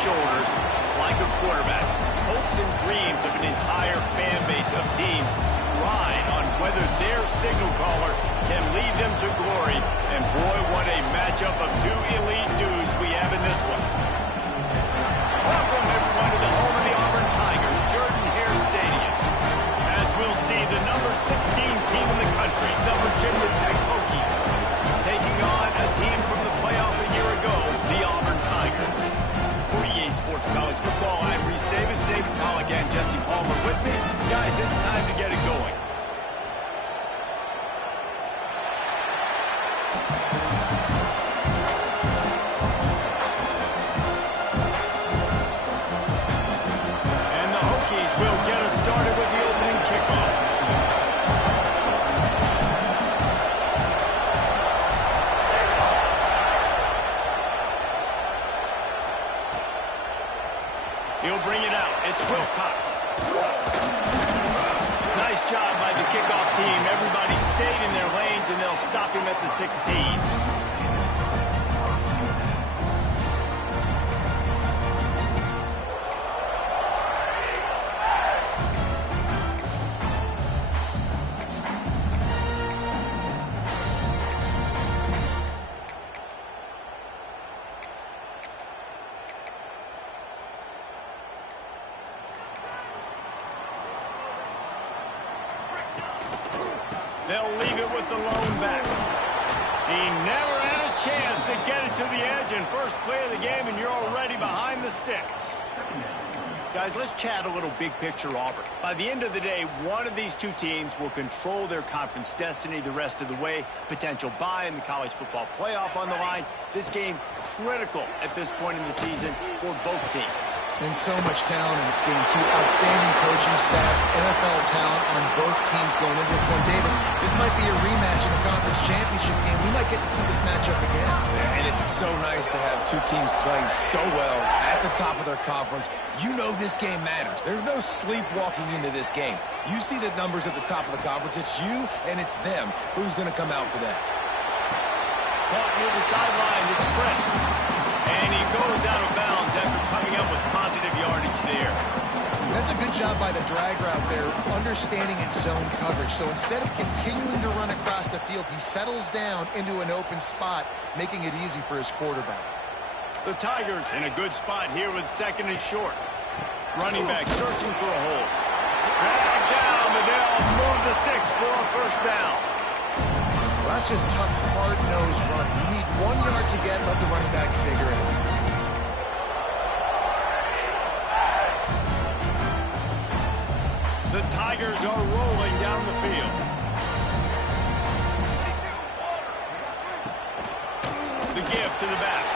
shoulders like a quarterback. Hopes and dreams of an entire fan base of teams ride on whether their signal caller can lead them to glory. And boy, what a matchup of two elite dudes we have in this one. Welcome, everyone, to the home of the Auburn Tigers, Jordan-Hare Stadium. As we'll see, the number 16 team in the country, the Virginia Tech Hokies, taking on a team from the playoff a year ago, the Auburn Tigers. For EA Sports College Football, I'm Reese Davis, David Pollock, and Jesse Palmer with me. Guys, it's time to get it going. Started with the opening kickoff. He'll bring it out. It's Wilcox. Nice job by the kickoff team. Everybody stayed in their lanes, and they'll stop him at the 16. They'll leave it with the lone back. He never had a chance to get it to the edge, and first play of the game, and you're already behind the sticks. Guys, let's chat a little big picture Auburn. By the end of the day, one of these two teams will control their conference destiny the rest of the way. Potential bye in the college football playoff on the line. This game critical at this point in the season for both teams. And so much talent in this game, too. Outstanding coaching staffs, NFL talent on both teams going into this one. David, this might be a rematch in the conference championship game. We might get to see this matchup again. Yeah, and it's so nice to have two teams playing so well at the top of their conference. You know this game matters. There's no sleepwalking into this game. You see the numbers at the top of the conference. It's you and it's them. Who's going to come out today? Caught near the sideline. It's Prince. And he goes out of bounds after coming up with positive yardage there. That's a good job by the drag route there, understanding its zone coverage. So instead of continuing to run across the field, he settles down into an open spot, making it easy for his quarterback. The Tigers in a good spot here with second and short. Running back searching for a hole. Drag down, but they'll move the sticks for a first down. Well, that's just tough, hard-nosed running. You need 1 yard to get, let the running back figure it out. The Tigers are rolling down the field. The give to the back.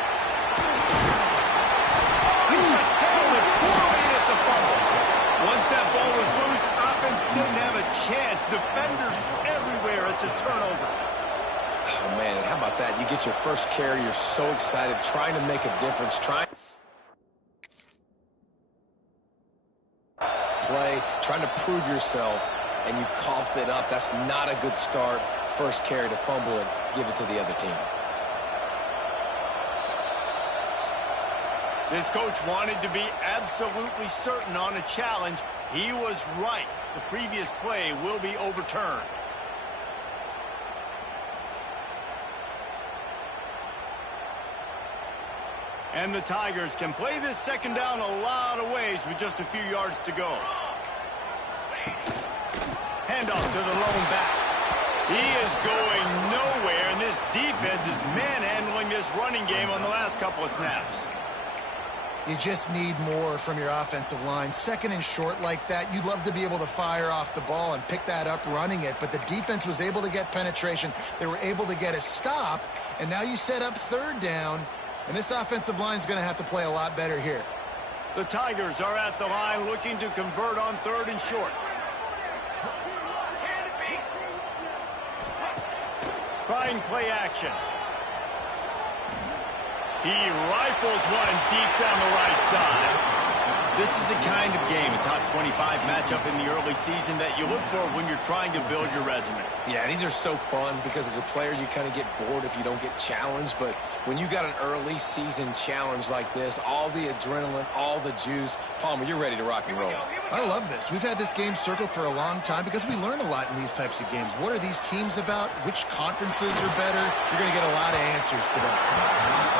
He just held it poorly, and it's a fumble. Once that ball was loose, offense didn't have a chance. Defenders everywhere. It's a turnover. Oh, man, how about that? You get your first carry. You're so excited, trying to make a difference, trying to prove yourself, and you coughed it up. That's not a good start. First carry to fumble it, give it to the other team. This coach wanted to be absolutely certain on a challenge. He was right. The previous play will be overturned. And the Tigers can play this second down a lot of ways with just a few yards to go. Handoff to the lone back. He is going nowhere, and this defense is manhandling this running game on the last couple of snaps. You just need more from your offensive line. Second and short like that, you'd love to be able to fire off the ball and pick that up running it, but the defense was able to get penetration. They were able to get a stop, and now you set up third down, and this offensive line is going to have to play a lot better here. The Tigers are at the line looking to convert on third and short. Trying play action. He rifles one deep down the right side. This is the kind of game, a top 25 matchup in the early season that you look for when you're trying to build your resume. Yeah, these are so fun because as a player, you kind of get bored if you don't get challenged. But when you got an early season challenge like this, all the adrenaline, all the juice, Palmer, you're ready to rock and roll. I love this. We've had this game circled for a long time because we learn a lot in these types of games. What are these teams about? Which conferences are better? You're going to get a lot of answers today.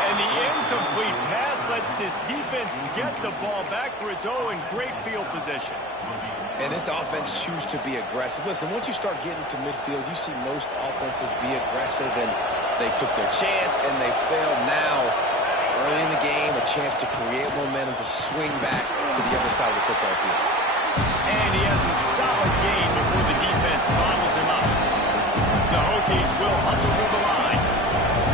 And the incomplete pass lets this defense get the ball back for its own great field position. And this offense choose to be aggressive. Listen, once you start getting to midfield, you see most offenses be aggressive, and they took their chance, and they failed now. Early in the game, a chance to create momentum to swing back to the other side of the football field. And he has a solid gain before the defense bottles him up. The Hokies will hustle to the line.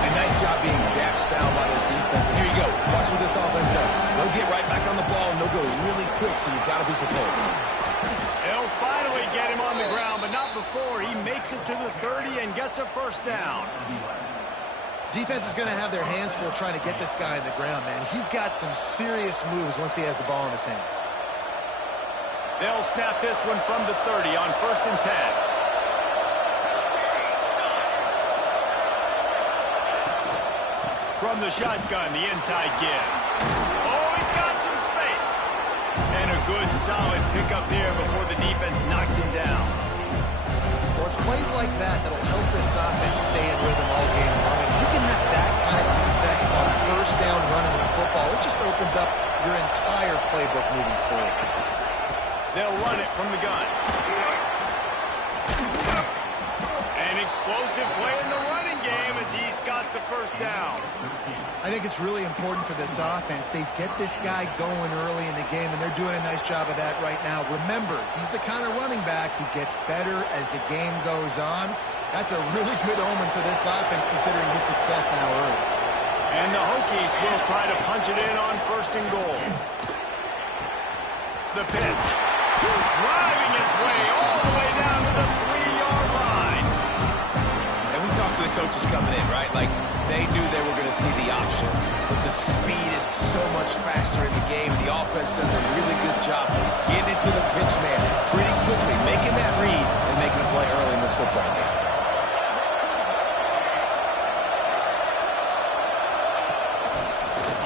A nice job being gap sound by this defense. And here you go. Watch what this offense does. They'll get right back on the ball, and they'll go really quick, so you've got to be prepared. They'll finally get him on the ground, but not before he makes it to the 30 and gets a first down. Defense is going to have their hands full trying to get this guy on the ground, man. He's got some serious moves once he has the ball in his hands. They'll snap this one from the 30 on 1st and 10. From the shotgun, the inside give. Oh, he's got some space. And a good, solid pickup there before the defense knocks him down. Well, it's plays like that that'll help this offense stay in rhythm all game long. If you can have that kind of success on 1st down running the football, it just opens up your entire playbook moving forward. They'll run it from the gun. An explosive play in the running game as he's got the first down. I think it's really important for this offense. They get this guy going early in the game, and they're doing a nice job of that right now. Remember, he's the kind of running back who gets better as the game goes on. That's a really good omen for this offense, considering his success now early. And the Hokies will try to punch it in on 1st and goal. The pitch. Driving its way all the way down to the 3-yard line. And we talked to the coaches coming in, right? Like, they knew they were going to see the option. But the speed is so much faster in the game. The offense does a really good job getting it to the pitch man pretty quickly, making that read and making a play early in this football game.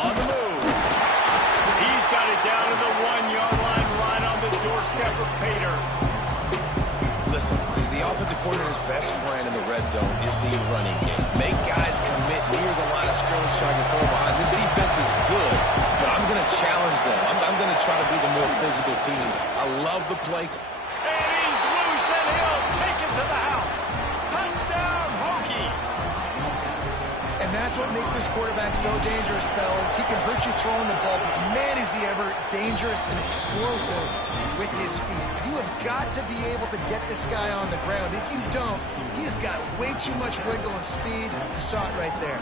On the move. He's got it down to the 1-yard line, right on the doorstep of Pater. Listen, the offensive coordinator's best friend in the red zone is the running game. Make guys commit near the line of scrimmage so I can throw behind. This defense is good, but I'm going to challenge them. I'm going to try to be the more physical team. I love the play. And he's loose, and he'll take it to the house. Touchdown, Hokies. And that's what makes this quarterback so dangerous, fellas. He can hurt you throwing the ball, but man, is he ever dangerous and explosive with his feet. You have got to be able to get this guy on the ground. If you don't, he has got way too much wiggle and speed. You saw it right there.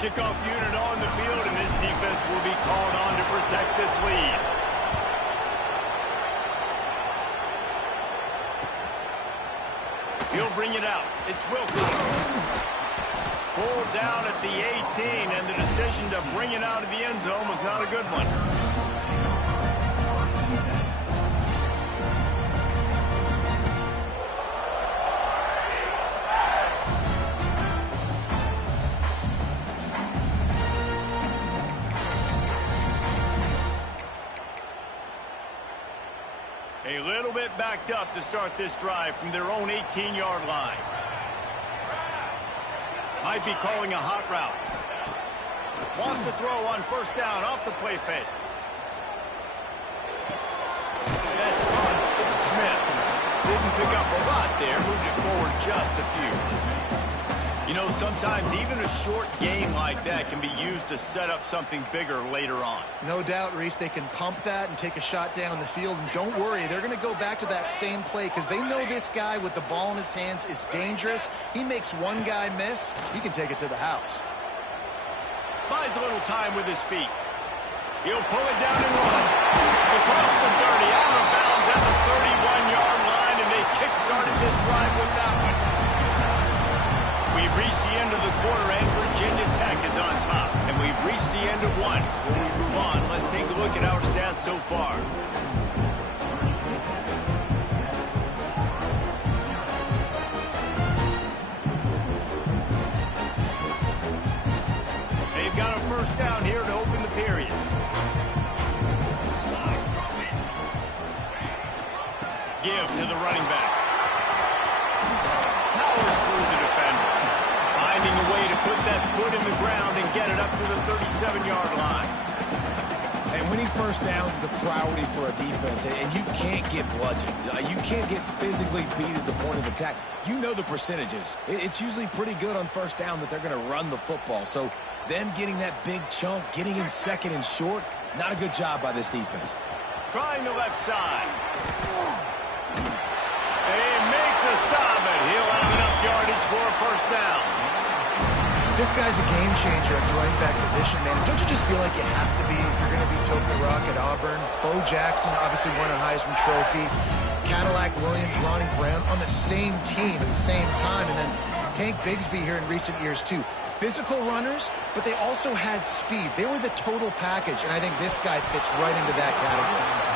Kickoff unit on the field, and this defense will be called on to protect this lead. He'll bring it out. It's Wilcox. Pulled down at the 18, and the decision to bring it out of the end zone was not a good one. A little bit backed up to start this drive from their own 18-yard line. Might be calling a hot route. Wants to throw on 1st down off the play fake. That's caught. It's Smith. Didn't pick up a lot there. Moved it forward just a few. You know, sometimes even a short game like that can be used to set up something bigger later on. No doubt, Reese, they can pump that and take a shot down the field. And don't worry, they're going to go back to that same play because they know this guy with the ball in his hands is dangerous. He makes one guy miss, he can take it to the house. Buys a little time with his feet. He'll pull it down and run. Across the 30, out of bounds at the 31-yard line, and they kick-started this drive with that one. We've reached the end of the quarter, and Virginia Tech is on top. And we've reached the end of one. Before we move on, let's take a look at our stats so far. They've got a first down here to open the period. Give to the running back. Powers through the defender. Finding a way to put that foot in the ground and get it up to the 37-yard line. And winning first downs is a priority for a defense, and you can't get bludgeoned. You can't get physically beat at the point of attack. You know the percentages. It's usually pretty good on first down that they're going to run the football. So them getting that big chunk, getting in second and short, not a good job by this defense. Trying the left side. They make the stop, and he'll have enough yardage for a first down. This guy's a game changer at the running back position, man. Don't you just feel like you have to be if you're going to be toting the rock at Auburn? Bo Jackson obviously won a Heisman Trophy. Cadillac Williams, Ronnie Brown on the same team at the same time. And then Tank Bigsby here in recent years, too. Physical runners, but they also had speed. They were the total package, and I think this guy fits right into that category.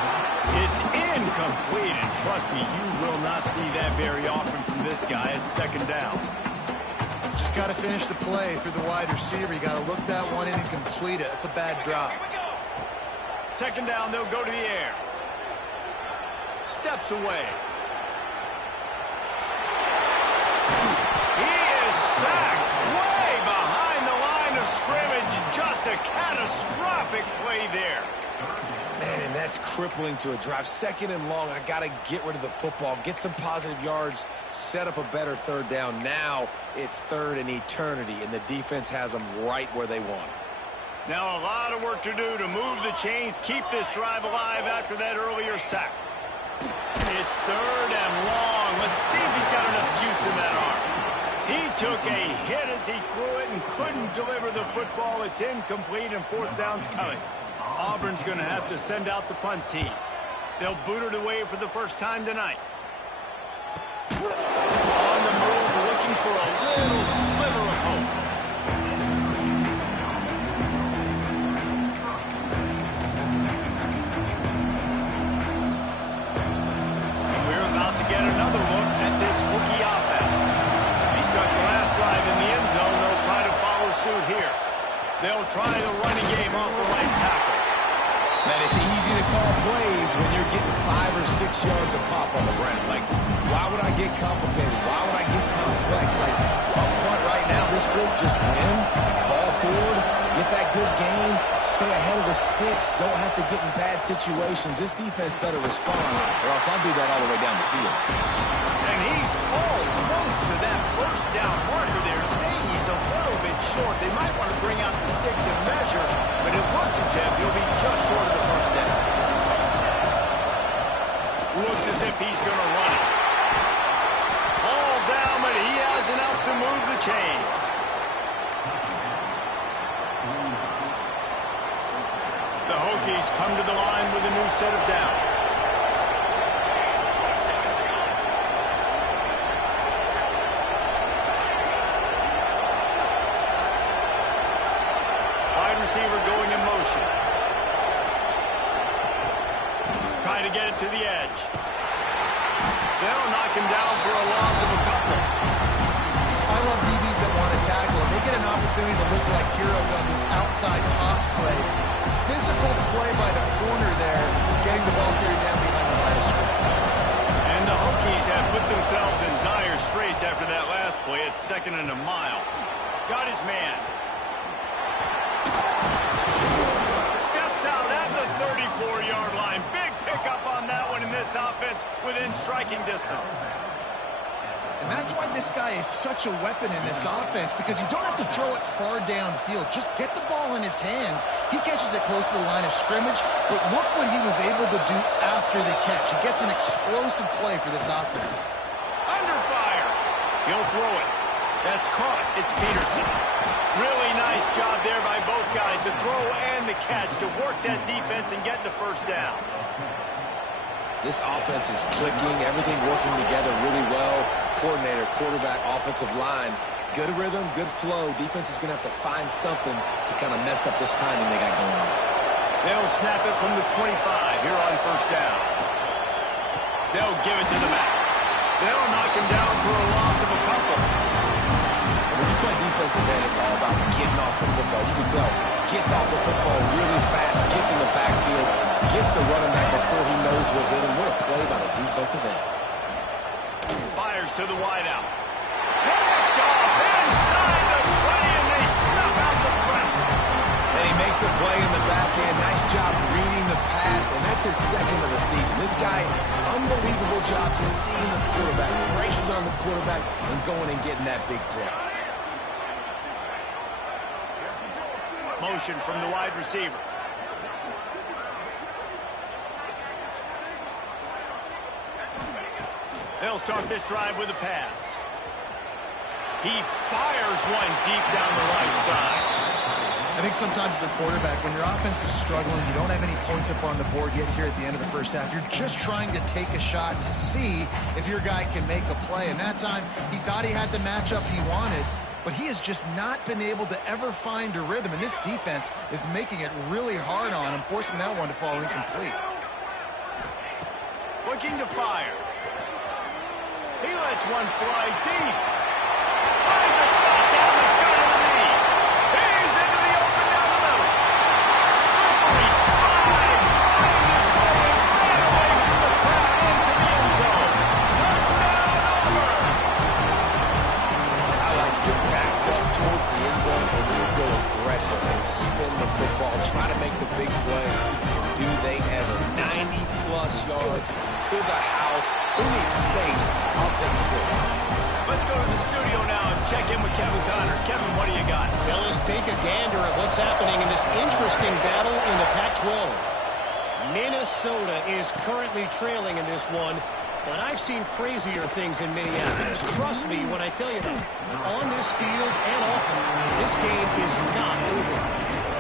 It's incomplete, and trust me, you will not see that very often from this guy at second down. Just got to finish the play through the wide receiver. You got to look that one in and complete it. It's a bad drop. Second down, they'll go to the air. Steps away. He is sacked way behind the line of scrimmage. Just a catastrophic play there. Man, and that's crippling to a drive. Second and long, I got to get rid of the football, get some positive yards, set up a better third down. Now it's third and eternity, and the defense has them right where they want. Now a lot of work to do to move the chains, keep this drive alive after that earlier sack. It's third and long. Let's see if he's got enough juice in that arm. He took a hit as he threw it and couldn't deliver the football. It's incomplete, and fourth down's coming. Auburn's going to have to send out the punt team. They'll boot it away for the first time tonight. On the move, looking for a little sliver of hope. We're about to get another look at this Hokie offense. He stuck the last drive in the end zone. They'll try to follow suit here. They'll try the running game off the right tackle. Man, it's easy to call plays when you're getting 5 or 6 yards of pop on the ground. Like, why would I get complicated? Why would I get complex? Like, up front right now, this group just win, fall forward, get that good game, stay ahead of the sticks, don't have to get in bad situations. This defense better respond, or else I'll do that all the way down the field. And he's almost to that first down marker there, saying he's a little bit short. They might want to bring out the sticks and measure, but it looks as if he'll be just short of the first down. Looks as if he's going to run it. All down, but he has enough to move the chains. The Hokies come to the line with a new set of downs. Receiver going in motion. Try to get it to the edge. They'll knock him down for a loss of a couple. I love DBs that want to tackle, and they get an opportunity to look like heroes on these outside toss plays. Physical play by the corner there, getting the ball carried down behind the line of scrimmage. And the Hokies have put themselves in dire straits after that last play. It's second and a mile. Got his man. Steps out at the 34-yard line. Big pickup on that one in this offense within striking distance. And that's why this guy is such a weapon in this offense, because you don't have to throw it far downfield. Just get the ball in his hands. He catches it close to the line of scrimmage, but look what he was able to do after the catch. He gets an explosive play for this offense. Under fire. He'll throw it. That's caught. It's Peterson. Really nice job there by both guys, to throw and the catch, to work that defense and get the first down. This offense is clicking, everything working together really well. Coordinator, quarterback, offensive line. Good rhythm, good flow. Defense is going to have to find something to kind of mess up this timing they got going on. They'll snap it from the 25 here on first down. They'll give it to the back. They'll knock him down for a loss of a couple. When you play defensive end, it's all about getting off the football. You can tell, gets off the football really fast, gets in the backfield, gets the running back before he knows what hit him. What a play by the defensive end. Fires to the wideout. Picked off inside the 20, and they snuff out the threat. And he makes a play in the back end. Nice job reading the pass, and that's his second of the season. This guy, unbelievable job seeing the quarterback, breaking on the quarterback, and going and getting that big play. Motion from the wide receiver. They'll start this drive with a pass. He fires one deep down the right side. I think sometimes as a quarterback, when your offense is struggling, you don't have any points up on the board yet here at the end of the first half. You're just trying to take a shot to see if your guy can make a play. And that time, he thought he had the matchup he wanted, but he has just not been able to ever find a rhythm. And this defense is making it really hard on him, forcing that one to fall incomplete. Looking to fire. He lets one fly deep. Finds a spot down the gut of the knee. He's into the open down the middle. Slippery slide. Finding his way and ran away from the crowd into the end zone. Touchdown, Auburn. I like to get backed up towards the end zone and you go aggressive and spin the football, try to make the big play. And do they ever? 90-plus yards to the house. Who needs space? I'll take 6. Let's go to the studio now and check in with Kevin Connors. Kevin, what do you got? Fellas, take a gander at what's happening in this interesting battle in the Pac-12. Minnesota is currently trailing in this one, but I've seen crazier things in Minneapolis. Trust me when I tell you that. On this field and off it, this game is not over.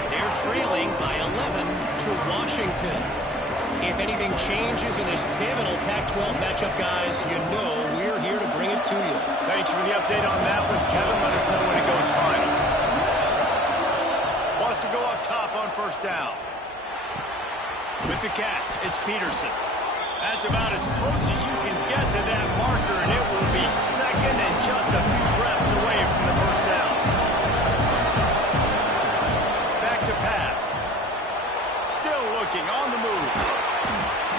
They're trailing by 11 to Washington. If anything changes in this pivotal Pac-12 matchup, guys, you know we're here to bring it to you. Thanks for the update on that one, Kevin. Let us know when it goes final. Wants to go up top on first down. With the catch, it's Peterson. That's about as close as you can get to that marker, and it will be second and just a few breaths away from the first down. Back to pass. Still looking on the move.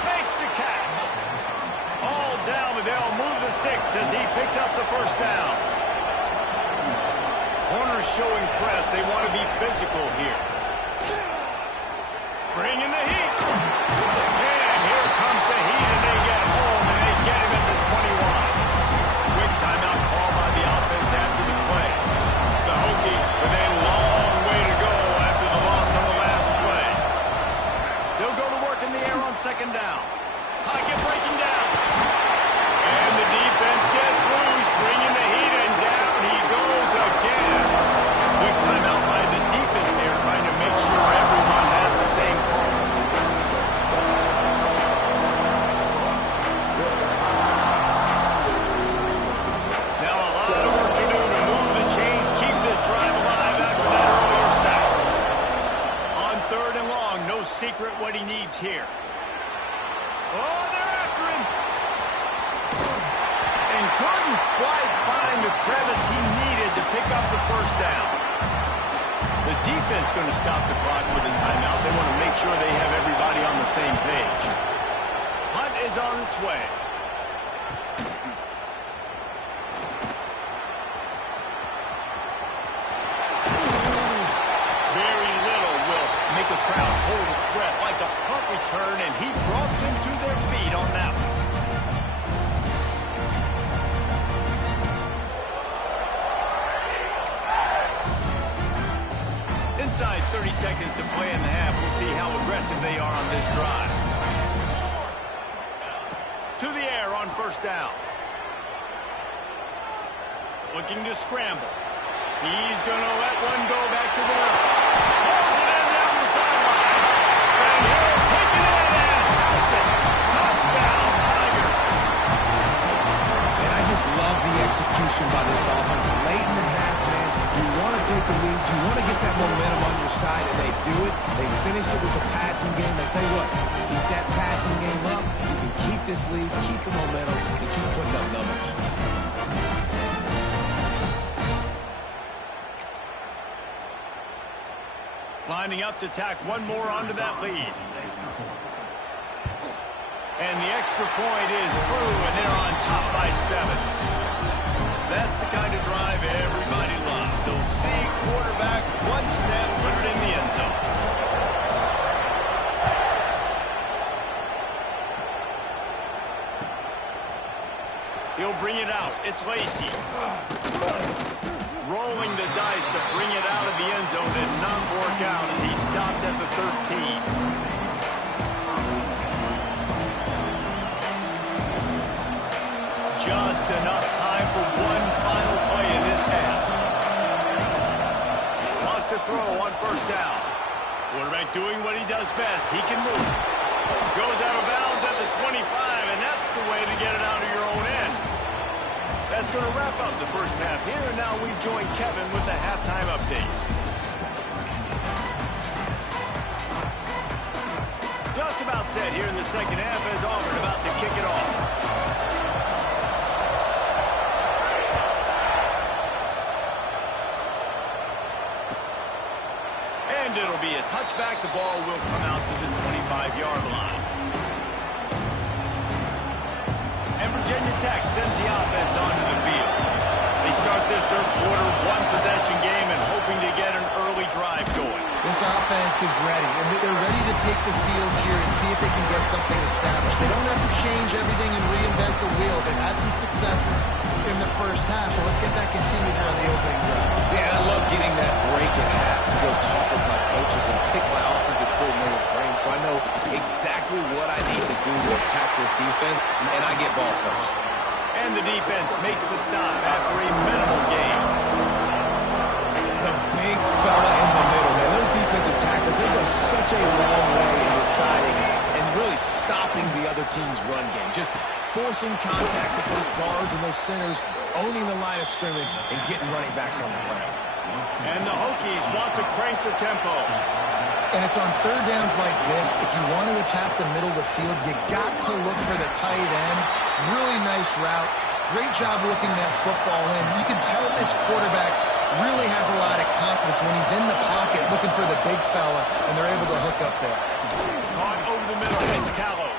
Makes the catch. All down, but they'll move the sticks as he picks up the first down. Corners showing press. They want to be physical here. Bringing the heat. And here comes the heat, and they get home, and they get him at the 21. Quick timeout call by the offense after the play. The Hokies with a long way to go after the loss on the last play. They'll go to work in the air on second down. Pocket breaking down. And the defense gets loose, bringing the heat, and down he goes again. Quick timeout by the defense there, trying to make sure everyone has the same call. Now a lot of work to do to move the chains, keep this drive alive after that earlier sack. On third and long, no secret what he needs here. Oh, they're after him. And couldn't quite find the crevice he needed to pick up the first down. The defense going to stop the clock with a timeout. They want to make sure they have everybody on the same page. Punt is on its way. Very little will make a crowd hold its breath like a punt return, and he brought them to their feet on that one. Inside 30 seconds to play in the half. We'll see how aggressive they are on this drive. To the air on first down. Looking to scramble. He's going to let one go back to the middle. Pulls it in down the sideline. And he'll take it in and house it. Touchdown, Tiger. And I just love the execution by this offense. Late in the half, take the lead. You want to get that momentum on your side, and they do it. They finish it with the passing game. I tell you what, keep that passing game up. You can keep this lead, keep the momentum, and keep putting up numbers. Lining up to tack one more onto that lead. And the extra point is true, and they're on top by 7. That's the kind of drive everybody loves. They'll see quarterback, one snap, put it in the end zone. He'll bring it out. It's Lacy. Rolling the dice to bring it out of the end zone did not work out as he stopped at the 13. Just enough time for one final play in this half. Wants to throw on first down. Quarterback doing what he does best. He can move. Goes out of bounds at the 25, and that's the way to get it out of your own end. That's going to wrap up the first half here, and now we join Kevin with the halftime update. Just about set here in the second half as Auburn about to kick it off. And it'll be a touchback. The ball will come out to the 25-yard line. And Virginia Tech sends the offense onto the field. They start this third quarter one-possession game and hoping to get an early drive going. This offense is ready, and they're ready to take the field here and see if they can get something established. They don't have to change everything and reinvent the wheel. They've had some successes in the first half, so let's get that continued here on the opening drive. Yeah, I love getting that break at half to go talk with my coaches and pick my offensive coordinator's brain so I know exactly what I need to do to attack this defense, and I get ball first. And the defense makes the stop after a minimal gain. The big fella in the middle, man. Those defensive tackles, they go such a long way in deciding and really stopping the other team's run game. Just forcing contact with those guards and those centers, owning the line of scrimmage, and getting running backs on the ground. And the Hokies want to crank the tempo. And it's on third downs like this. If you want to attack the middle of the field, you got to look for the tight end. Really nice route. Great job looking that football in. You can tell this quarterback really has a lot of confidence when he's in the pocket looking for the big fella, and they're able to hook up there. Caught over the middle. It's Callow.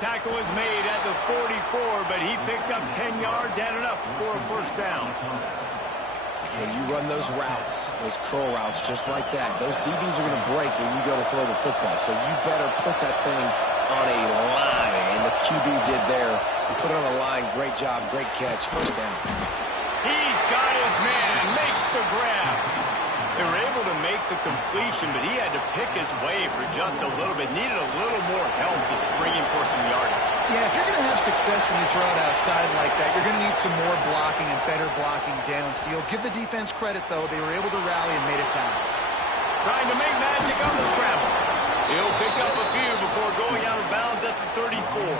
Tackle is made at the 44, but he picked up 10 yards and enough for a first down. When you run those routes, those curl routes just like that, those DBs are going to break when you go to throw the football. So you better put that thing on a line, and the QB did there. He put it on a line. Great job, great catch, first down. He's got his man, makes the grab. They were able to make the completion, but he had to pick his way for just a little bit. Needed a little more help to spring him for some yardage. Yeah, if you're going to have success when you throw it outside like that, you're going to need some more blocking and better blocking downfield. Give the defense credit, though. They were able to rally and made it time. Trying to make magic on the scramble. He'll pick up a few before going out of bounds at the 34.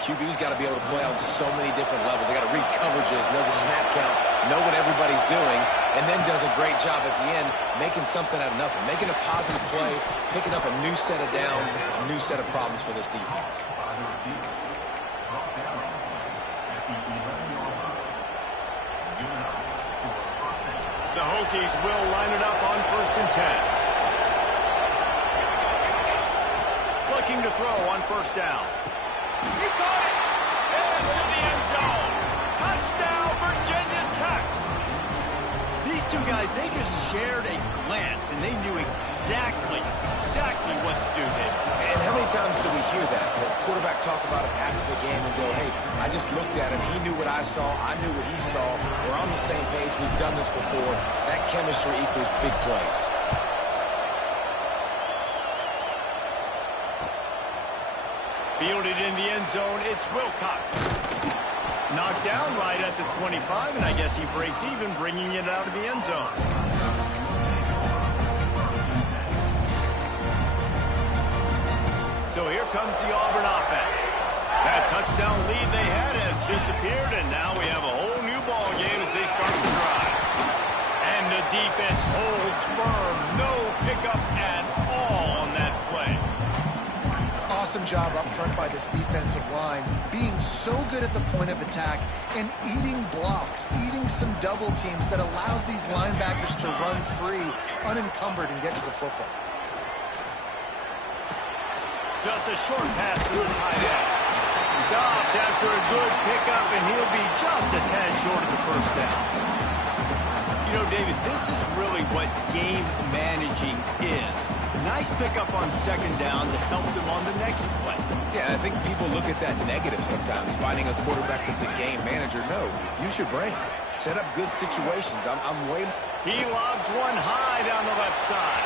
QB's got to be able to play on so many different levels. They got to read coverages, know the snap count, know what everybody's doing, and then does a great job at the end making something out of nothing, making a positive play, picking up a new set of downs, a new set of problems for this defense. The Hokies will line it up on 1st and 10. Looking to throw on first down. He caught it! Into the end zone! Touchdown, Virginia Tech! These two guys, they just shared a glance, and they knew exactly what to do, David. And how many times do we hear that? The quarterback talk about it after the game and go, hey, I just looked at him. He knew what I saw. I knew what he saw. We're on the same page. We've done this before. That chemistry equals big plays. Fielded in the end zone, it's Wilcox. Knocked down right at the 25, and I guess he breaks even, bringing it out of the end zone. So here comes the Auburn offense. That touchdown lead they had has disappeared, and now we have a whole new ball game as they start the drive. defense holds firm. No pickup at all on that play. Awesome job up front by this defensive line, being so good at the point of attack and eating blocks, eating some double teams that allows these linebackers to run free, unencumbered, and get to the football. Just a short pass to the tight end. Stopped after a good pickup, and he'll be just a tad short of the first down. You know, David, this is really what game managing is. Nice pickup on second down to help them on the next play. Yeah, I think people look at that negative sometimes, finding a quarterback that's a game manager. No, use your brain. Set up good situations. I'm way... He lobs one high down the left side.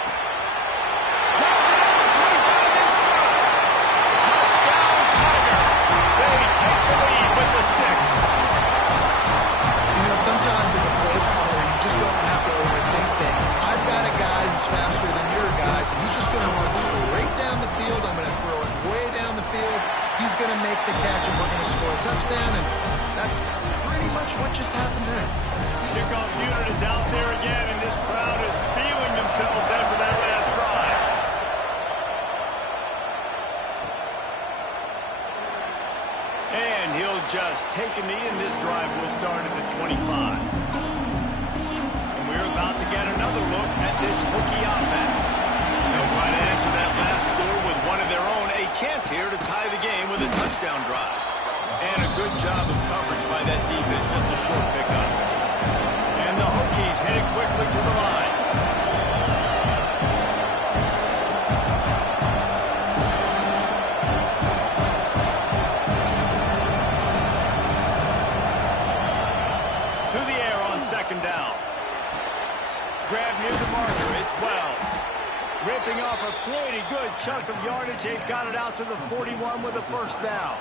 Touchdown, Tiger. They take the lead with the 6. You know, sometimes as a play caller, you just don't have to overthink things. I've got a guy who's faster than your guys, and he's just going to run straight down the field. I'm going to throw it way down the field. He's going to make the catch, and we're going to score a touchdown, and that's pretty much what just happened there. Kickoff unit is out there again, and this crowd is feeling themselves after that last drive. And he'll just take a knee, and this drive will start at the 25. And we're about to get another look at this rookie offense. They'll try to answer that last score with one of their own. A chance here to tie the game with a touchdown drive. And a good job of coverage by that defense, just a short pickup. And the Hokies headed quickly to the line. Second down. Grab near the marker is Wells. Ripping off a pretty good chunk of yardage. They've got it out to the 41 with a first down.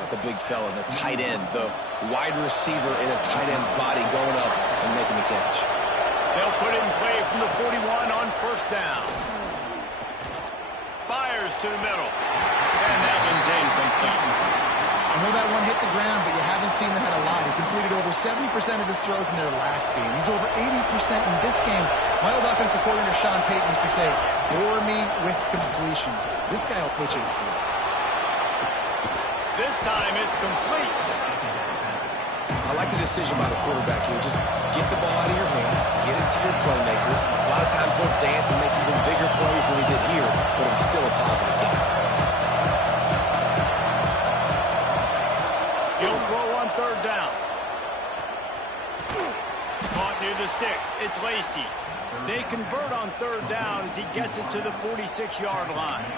Not the big fella, the tight end, the wide receiver in a tight end's body going up and making the catch. They'll put it in play from the 41 on first down. Fires to the middle. And that one's incomplete. I know that one hit the ground, but you haven't seen that a lot. He completed over 70% of his throws in their last game. He's over 80% in this game. My old offensive coordinator, Sean Payton, used to say, bore me with completions. This guy will put you to sleep. This time it's complete. I like the decision by the quarterback here. Just get the ball out of your hands, get it to your playmaker. A lot of times they'll dance and make even bigger plays than he did here, but it was still a positive game. He'll throw on third down. Caught near the sticks. It's Lacy. They convert on third down as he gets it to the 46-yard line.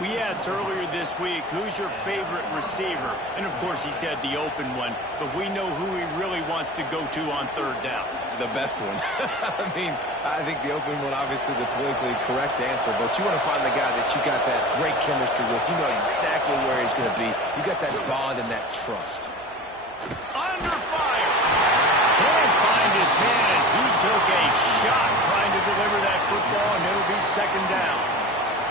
We asked earlier this week, who's your favorite receiver? And, of course, he said the open one. But we know who he really wants to go to on third down. The best one. I mean, I think the open one, obviously the politically correct answer, but you want to find the guy that you got that great chemistry with. You know exactly where he's going to be. You got that bond and that trust. Under fire. Can't find his man as he took a shot trying to deliver that football, and it'll be second down.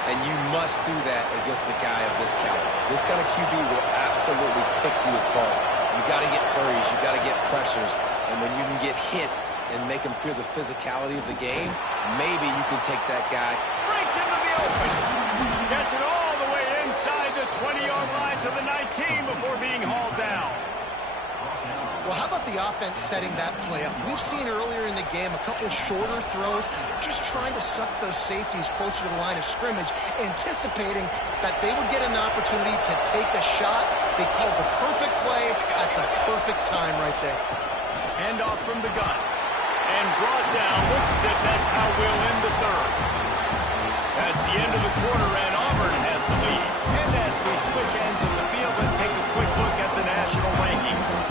And you must do that against a guy of this caliber. This kind of QB will absolutely pick you apart. You got to get hurries. You got to get pressures. And when you can get hits and make him feel the physicality of the game, maybe you can take that guy. Breaks into the open. Gets it all the way inside the 20-yard line to the 19 before being hauled down. Well, how about the offense setting that play up? We've seen earlier in the game a couple shorter throws. They're just trying to suck those safeties closer to the line of scrimmage, anticipating that they would get an opportunity to take a shot. They called the perfect play at the perfect time right there. Handoff from the gun. And brought down. Looks as if that's how we'll end the third. That's the end of the quarter, and Auburn has the lead. And as we switch ends of the field, let's take a quick look at the national rankings.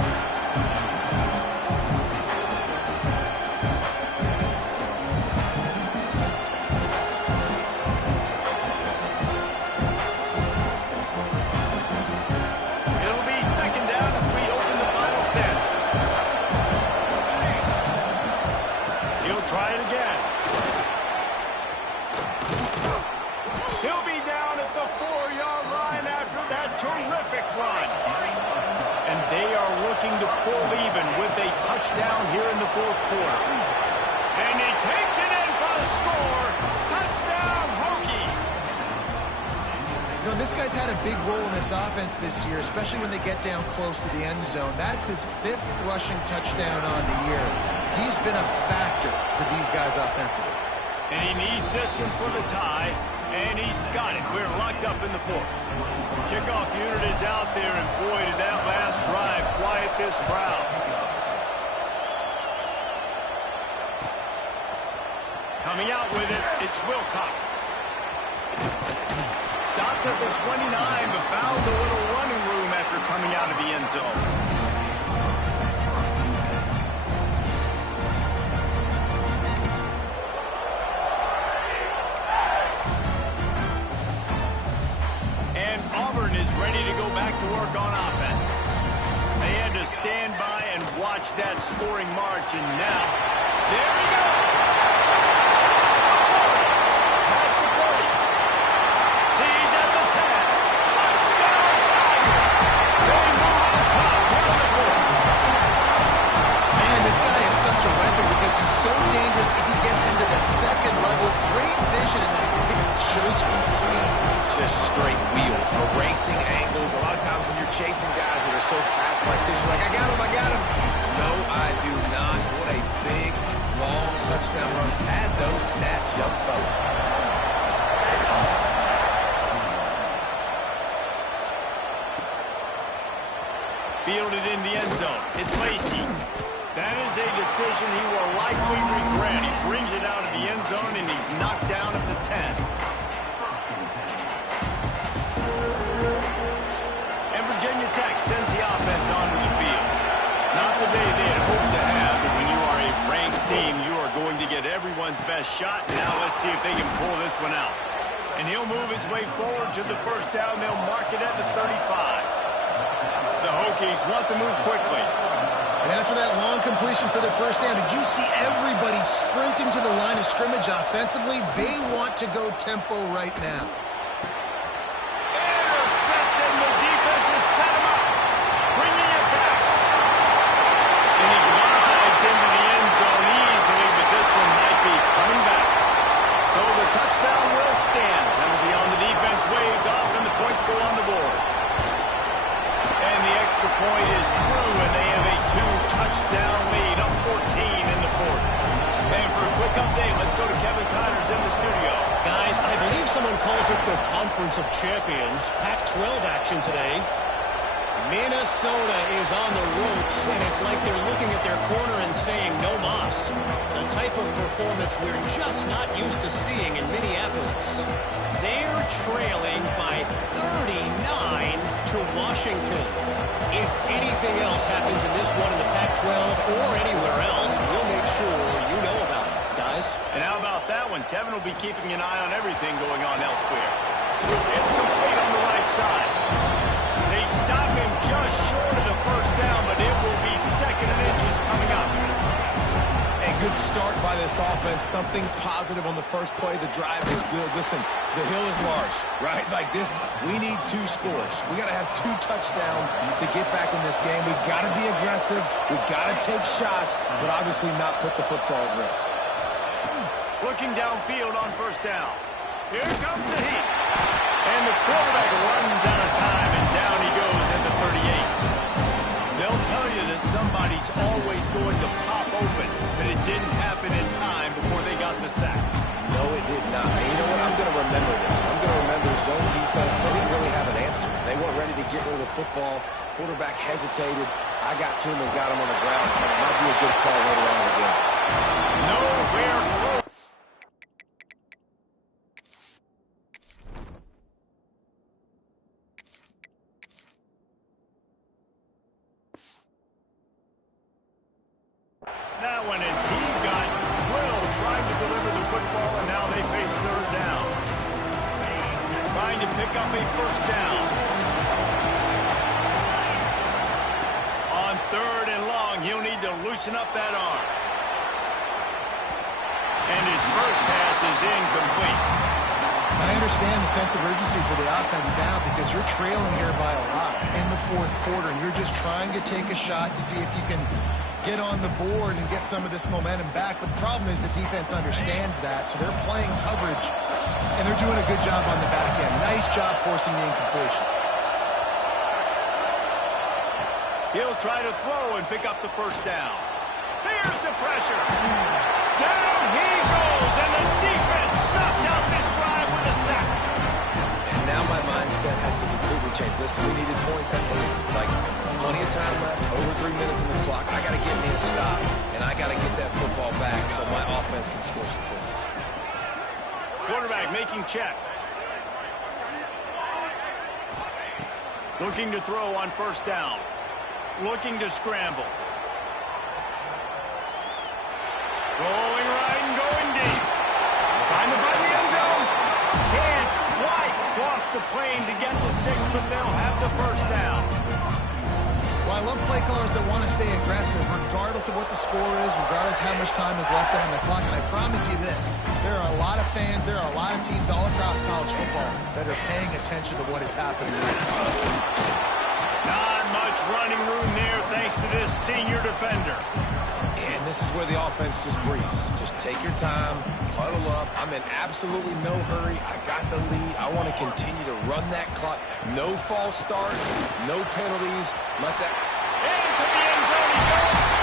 Try it again. He'll be down at the 4-yard line after that terrific run. And fourth quarter. And he takes it in for the score. Touchdown, Hokies. You know, this guy's had a big role in this offense this year, especially when they get down close to the end zone. That's his 5th rushing touchdown on the year. He's been a factor for these guys offensively. And he needs this one for the tie, and he's got it. We're locked up in the 4th. The kickoff unit is out there, and boy, did that last drive quiet this crowd. Coming out with it, it's Wilcox. Stopped at the 29, but found a little running room after coming out of the end zone. Ready to go back to work on offense. They had to stand by and watch that scoring march, and now, there he goes! Past the 40. He's at the 10. Touchdown, Tiger! They move to the top, here on the 4th. Man, this guy is such a weapon because he's so dangerous if he gets into the 2nd level. Great vision, and that shows he's sweet. Just straight wheels, erasing angles. A lot of times when you're chasing guys that are so fast like this, you're like, I got him. No, I do not. What a big, long touchdown run. Pad those stats, young fella. Fielded in the end zone. It's Lacy. That is a decision he will likely regret. He brings it out of the end zone, and he's knocked down at the 10. Virginia Tech sends the offense onto the field. Not the day they had hoped to have, but when you are a ranked team, you are going to get everyone's best shot. Now let's see if they can pull this one out. And he'll move his way forward to the 1st down. They'll mark it at the 35. The Hokies want to move quickly. And after that long completion for the 1st down, did you see everybody sprinting to the line of scrimmage offensively? They want to go tempo right now. Touchdown will stand. Penalty on the defense waved off, and the points go on the board. And the extra point is true, and they have a 2-touchdown lead up 14 in the 4th. And for a quick update, let's go to Kevin Connors in the studio. Guys, I believe someone calls it the Conference of Champions. Pac-12 action today. Minnesota is on the ropes, and it's like they're looking at their corner and saying, no mas. The type of performance we're just not used to seeing in Minneapolis. They're trailing by 39 to Washington. If anything else happens in this one in the Pac-12 or anywhere else, we'll make sure you know about it, guys. And how about that one? Kevin will be keeping an eye on everything going on elsewhere. It's complete on the right side. They stop him just short of the 1st down, but it will be 2nd and inches coming up. A good start by this offense. Something positive on the first play. The drive is good. Listen, the hill is large, right? Like this, we need 2 scores. We got to have 2 touchdowns to get back in this game. We've got to be aggressive. We've got to take shots, but obviously not put the football at risk. Looking downfield on 1st down. Here comes the heat. And the quarterback runs out of time, and down he goes at the 38. They'll tell you that somebody's always going to pop open, but it didn't happen in time before they got the sack. No, it did not. And you know what? I'm going to remember this. I'm going to remember zone defense. They didn't really have an answer. They weren't ready to get rid of the football. Quarterback hesitated. I got to him and got him on the ground. It might be a good call later on in the game. Nowhere close. That one is he got drilled trying to deliver the football, and now they face 3rd down. Trying to pick up a 1st down. On 3rd and long, he'll need to loosen up that arm. And his first pass is incomplete. I understand the sense of urgency for the offense now because you're trailing here by a lot in the 4th quarter, and you're just trying to take a shot to see if you can get on the board and get some of this momentum back. But the problem is the defense understands that, so they're playing coverage, and they're doing a good job on the back end. Nice job forcing the incompletion. He'll try to throw and pick up the first down. Here's the pressure. Down he goes, and the defense snuffs out this drive with a sack. And now my mindset has to completely change. Listen, we needed points. That's over. Like, plenty of time left, over 3 minutes on the clock. I got to get me a stop, and I got to get that football back so my offense can score some points. Quarterback making checks. Looking to throw on first down. Looking to scramble. Rolling right and going deep. Trying to find the end zone. Can't quite cross the plane to get the 6, but they'll have the first down. Well, I love play callers that want to stay aggressive, regardless of what the score is, regardless of how much time is left on the clock. And I promise you this, there are a lot of fans, there are a lot of teams all across college football that are paying attention to what is happening right now. Not much running room there thanks to this senior defender. And this is where the offense just breathes. Just take your time, huddle up. I'm in absolutely no hurry. I got the lead. I want to continue to run that clock. No false starts, no penalties. Let that... Into the end zone he goes.